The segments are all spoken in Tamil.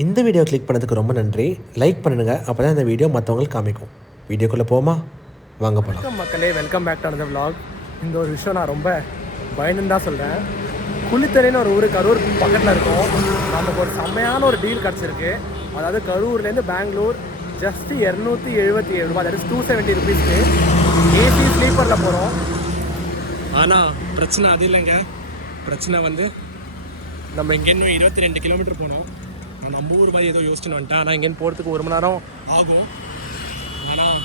இந்த வீடியோ கிளிக் பண்ணதுக்கு ரொம்ப நன்றி. லைக் பண்ணுங்கள், அப்போ தான் இந்த வீடியோ மற்றவங்களுக்கு காமிக்கும். வீடியோக்குள்ளே போமா, வாங்க போகலாம். மக்களே, வெல்கம் பேக் டு அந்த vlog. இந்த ஒரு விஷயம் நான் ரொம்ப பயந்துன்னு தான் சொல்கிறேன். குளித்தலைன்னு ஒரு ஊர் கரூர் பக்கத்தில் இருக்கும். நமக்கு ஒரு செம்மையான ஒரு டீல் கிடச்சிருக்கு. அதாவது கரூர்லேருந்து பெங்களூர் ஜஸ்ட் 277 ரூபா, தட் இஸ் 270 ருபீஸ்க்கு ஏசி ஸ்லீப்பரில் போகிறோம். ஆனால் பிரச்சனை அது இல்லைங்க. பிரச்சனை வந்து நம்ம இங்கேருந்து 22 கிலோமீட்டர் போனோம். நான் நம்ம ஊர் மாதிரி ஏதோ யோசிச்சுன்னு வந்துட்டேன். ஆனால் இங்கேருந்து போகிறதுக்கு 1 மணி நேரம் ஆகும். ஆனால்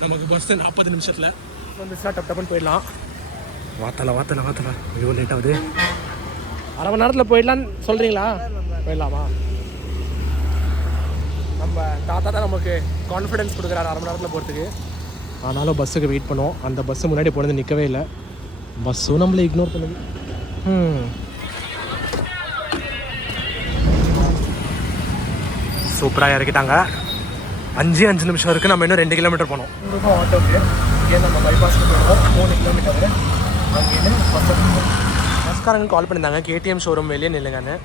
நமக்கு பஸ்ஸு 40 நிமிஷத்தில் வந்துச்சுன்னா டப் டப்புன்னு போயிடலாம். வாத்தலை ஐயோ லேட் ஆகுது. அரை மணி நேரத்தில் போயிடலான்னு சொல்கிறீங்களா? போயிடலாமா? நம்ம தாத்தா தான் நமக்கு கான்ஃபிடென்ஸ் கொடுக்குறாரு அரை மணி நேரத்தில் போகிறதுக்கு. ஆனாலும் பஸ்ஸுக்கு வெயிட் பண்ணோம். அந்த பஸ்ஸு முன்னாடி போனது நிற்கவே இல்லை. பஸ்ஸும் நம்மளை இக்னோர் பண்ணுது. சூப்பராக இறக்கிட்டாங்க. 5 நிமிஷம் இருக்குது. நம்ம இன்னும் 2 கிலோமீட்டர் போனோம். ரூபாய் ஆட்டோக்கு இங்கே நம்ம பைபாஸ்க்கு போயிடுவோம். 3 கிலோமீட்டரு அங்கேருந்து பஸ்காரங்க கால் பண்ணியிருந்தாங்க, கேடிஎம் ஷோரூம் வெளியே நில்லுங்கன்னு.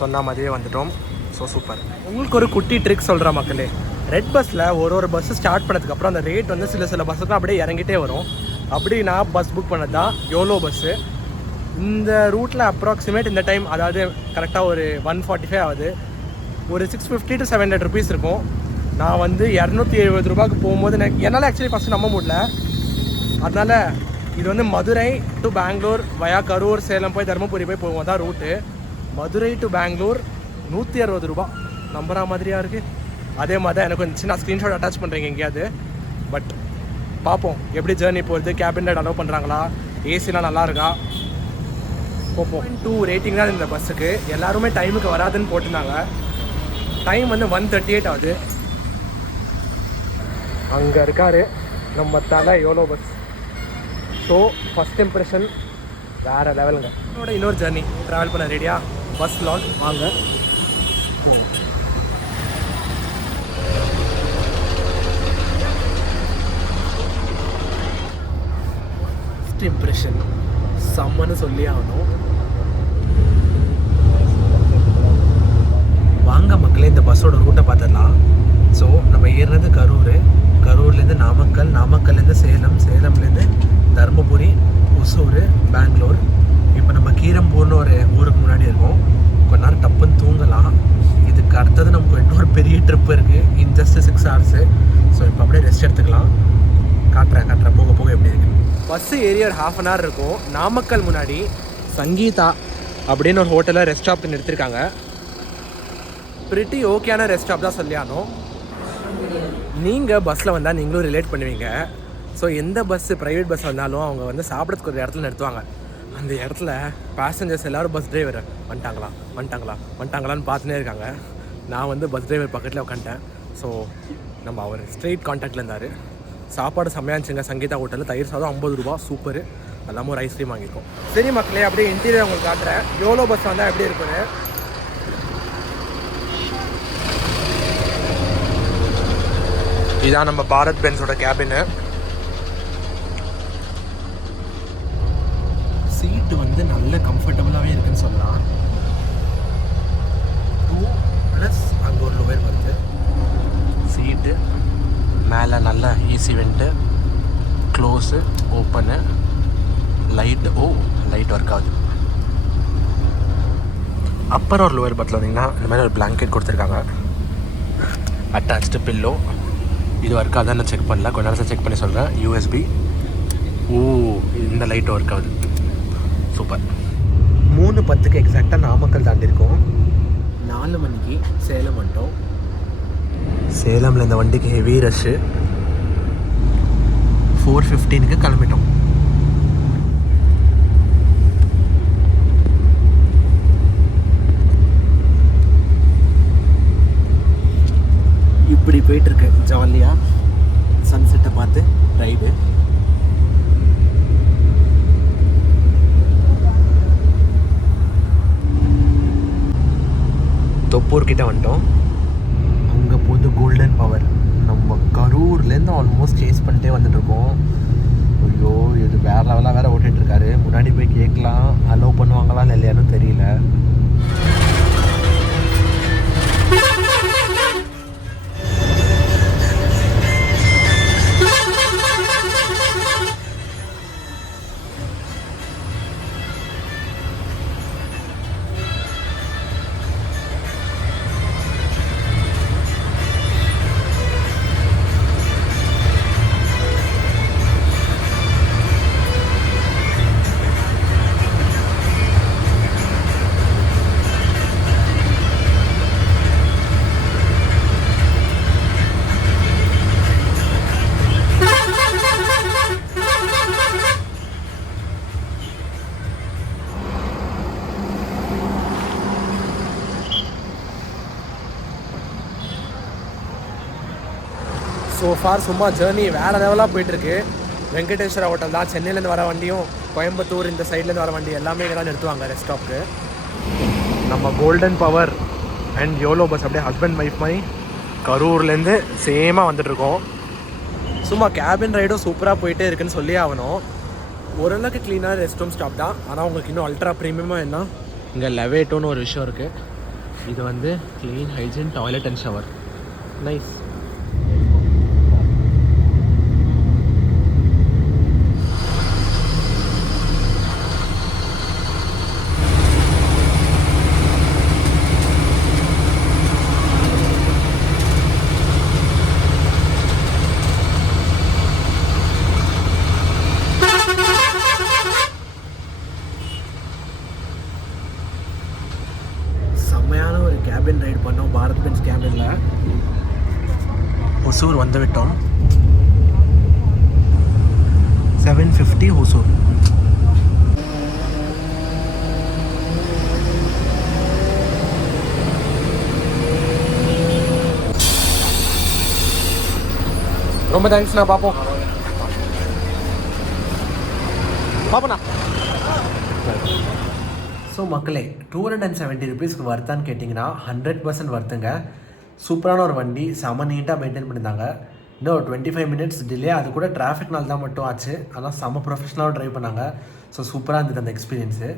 சொன்ன மாதிரியே வந்துட்டோம். So super. உங்களுக்கு ஒரு குட்டி ட்ரிக் சொல்கிறேன் மக்களே. ரெட் பஸ்ஸில் ஒரு பஸ்ஸு ஸ்டார்ட் பண்ணதுக்கப்புறம் அந்த ரேட் வந்து சில பஸ்ஸுக்கு அப்படியே இறங்கிட்டே வரும். அப்படி நான் பஸ் புக் பண்ணது தான் யோலோ பஸ்ஸு. இந்த ரூட்டில் அப்ராக்சிமேட் இந்த டைம், அதாவது கரெக்டாக ஒரு 145 ஆகுது. ஒரு 650 to 700 ருபீஸ் இருக்கும். நான் வந்து 270 ரூபாய்க்கு போகும்போது என்னால் ஆக்சுவலி ஃபஸ்ட்டு நம்ப முடியல. அதனால் இது வந்து மதுரை டு பெங்களூர் வயா கரூர், சேலம் போய் தருமபுரி போய் போவோம் தான் ரூட்டு. மதுரை டு பெங்களூர் 160 ரூபா. நம்புற மாதிரியா இருக்குது. அதே மாதிரி தான் எனக்கு வந்துச்சு. நான் ஸ்க்ரீன்ஷாட் அட்டாச் பண்ணுறேங்க எங்கேயாவது. பட் பார்ப்போம் எப்படி ஜேர்னி போகிறது. கேபின் ரைட் அலோவ் பண்ணுறாங்களா, ஏசிலாம் நல்லா இருக்கா, போப்போம். 2 ரேட்டிங் தான் இந்த பஸ்ஸுக்கு. எல்லாருமே டைமுக்கு வராதுன்னு போட்டிருந்தாங்க. டைம் வந்து 1:38 ஆகுது. அங்கே இருக்காரு நம்ம தலை YOLO bus. So first impression வேறு லெவலுங்க. என்னோட இன்னொரு ஜர்னி ட்ராவல் பண்ண ரெடியா? பஸ் லாட் வாங்க. ஃபஸ்ட் இம்ப்ரெஷன் செம்மன்னு சொல்லி ஆகணும். வாங்க மக்களே, இந்த பஸ்ஸோட ரூட்டை பார்த்துடலாம். ஸோ நம்ம ஏறினது கரூர்லேருந்து நாமக்கல், நாமக்கல்லேருந்து சேலம், சேலம்லேருந்து தருமபுரி, ஒசூர், பெங்களூர். இப்போ நம்ம கீரம்பூர்னு ஒரு ஊருக்கு முன்னாடி இருக்கோம். கொஞ்ச நேரம் டப்புன்னு தூங்கலாம். இதுக்கு அடுத்தது நமக்கு இன்னொரு பெரிய ட்ரிப் இருக்குது இன் ஜஸ்ட் 6 hours. ஸோ இப்போ அப்படியே ரெஸ்ட் எடுத்துக்கலாம். காட்டுறேன் போக எப்படி இருக்குது. பஸ்ஸு ஏறி ஒரு 1/2 hour இருக்கும். நாமக்கல் முன்னாடி சங்கீதா அப்படின்னு ஒரு ஹோட்டலில் ரெஸ்ட் ஸ்டாப் நிறுத்திருக்காங்க. பிரிட்டி ஓகேயான ரெஸ்ட் ஸ்டாப் தான் சொல்லியானோம். நீங்கள் பஸ்ஸில் வந்தால் நீங்களும் ரிலேட் பண்ணுவீங்க. ஸோ எந்த பஸ்ஸு ப்ரைவேட் பஸ் வந்தாலும் அவங்க வந்து சாப்பிட்றதுக்கு ஒரு இடத்துல நிறுத்துவாங்க. அந்த இடத்துல பேசஞ்சர்ஸ் எல்லோரும் பஸ் டிரைவர் வந்துட்டாங்களான்னு பார்த்துனே இருக்காங்க. நான் வந்து பஸ் டிரைவர் பக்கத்தில் உட்காந்துட்டேன். ஸோ நம்ம அவர் ஸ்ட்ரெயிட் கான்டாக்டில் இருந்தார். சாப்பாடு செம்மையாக இருந்துச்சுங்க. சங்கீதா ஹோட்டலில் தயிர் சாதம் 50 ரூபா, சூப்பர். எல்லாமே ஒரு ஐஸ்கிரீம் வாங்கியிருக்கோம். சரி மக்களே, அப்படியே இன்டீரியர் உங்களுக்கு காட்டுறேன். யோலோ பஸ் வந்தால் எப்படி இருக்குன்னு. இதான் நம்ம பாரத் பென்ஸோட கேபின்னு. சீட்டு வந்து நல்ல கம்ஃபர்டபுளாகவே இருக்குன்னு சொல்லலாம். 2+ அங்கே ஒரு லோயர் வருது. சீட்டு மேலே நல்ல easy vent, close, open, light work ஆகுது. அப்புறம் ஒரு லோயர் பத்தில் வந்தீங்கன்னா இந்த மாதிரி ஒரு பிளாங்கெட் கொடுத்துருக்காங்க. Attached pillow. இது ஒர்க் ஆகுதுன்னு நான் செக் பண்ணல, கொஞ்ச நேரத்தில் செக் பண்ணி சொல்கிறேன். USB. இந்த லைட் ஒர்க் ஆகுது. சூப்பர். 3:10 எக்ஸாக்டாக நாமக்கல் தாண்டிருக்கோம். 4 மணிக்கு சேலம் வந்துட்டோம். சேலமில் இந்த வண்டிக்கு ஹெவி ரஷ்ஷு. 4:15 கிளம்பிட்டோம். இப்படி போயிட்டுருக்கு ஜாலியாக சன்செட்டை பார்த்து ரைடு. தொப்பூர்கிட்ட வந்துட்டோம். அங்கே போது கோல்டன் பவர். நம்ம கரூர்லேருந்து ஆல்மோஸ்ட் சேஸ் பண்ணிட்டே வந்துட்டுருக்கோம். ஐயோ, இது வேறு லெவலாக வேறு ஓட்டிகிட்ருக்காரு. முன்னாடி போய் கேட்கலாம், அலோவ் பண்ணுவாங்களா இல்லையான்னு தெரியல. ஸோ ஃபார் சும்மா ஜேர்னி வேறு லெவலாக போயிட்டுருக்கு. வெங்கடேஸ்வரா ஹோட்டல் தான். சென்னையிலேருந்து வர வண்டியும் கோயம்புத்தூர் இந்த சைட்லேருந்து வர வண்டி எல்லாமே இங்கே தான் நிறுத்துவாங்க ரெஸ்ட் ஸ்டாப்க்கு. நம்ம golden power and YOLO bus அப்படியே ஹஸ்பண்ட் ஒய்ஃப் மாதிரி கரூர்லேருந்து சேமாக வந்துட்டுருக்கோம். சும்மா கேபின் ரைடும் சூப்பராக போயிட்டே இருக்குன்னு சொல்லி ஆகணும். ஓரளவுக்கு க்ளீனாக ரெஸ்ட் ரூம் ஸ்டாப் தான். ஆனால் உங்களுக்கு இன்னும் அல்ட்ரா ப்ரீமியமாக என்ன இங்கே லெவேட்டோன்னு ஒரு விஷயம் இருக்குது. இது வந்து clean hygiene toilet and shower. Nice. செம்மையான ஒரு கேபின் ரைடு பண்ணோம் பாரத் பென்ஸ் கேபினில். ஒசூர் வந்து விட்டோம். 750 ஒசூர். ரொம்ப தேங்க்ஸ்ண்ணா. பார்ப்போம் பார்ப்போண்ணா. ஸோ மக்களே, 270 ருபீஸ்க்கு வர்த்தான்னு கேட்டிங்கன்னா 100% வர்த்துங்க. சூப்பரான ஒரு வண்டி, செம நீட்டாக மெயின்டைன் பண்ணியிருந்தாங்க. இன்னும் ஒரு 25 மினிட்ஸ் டிலே, அது கூட டிராஃபிக்னால தான் மட்டும் ஆச்சு. ஆனால் செம்ம ப்ரொஃபஷனலாக ட்ரைவ் பண்ணாங்க. ஸோ சூப்பராக இருந்தது அந்த எக்ஸ்பீரியன்ஸு.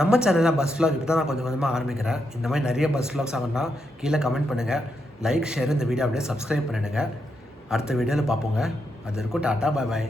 நம்ம சேனலில் பஸ் vlog இப்போ தான் நான் கொஞ்சம் கொஞ்சமாக ஆரம்பிக்கிறேன். இந்த மாதிரி நிறைய பஸ் vlogs ஆகணும்னா கீழே கமெண்ட் பண்ணுங்கள். லைக் ஷேர் இந்த வீடியோ அப்படியே சப்ஸ்கிரைப் பண்ணிவிடுங்க. அடுத்த வீடியோவில் பார்ப்போங்க. அது இருக்கும். டாட்டா, பாய் பாய்.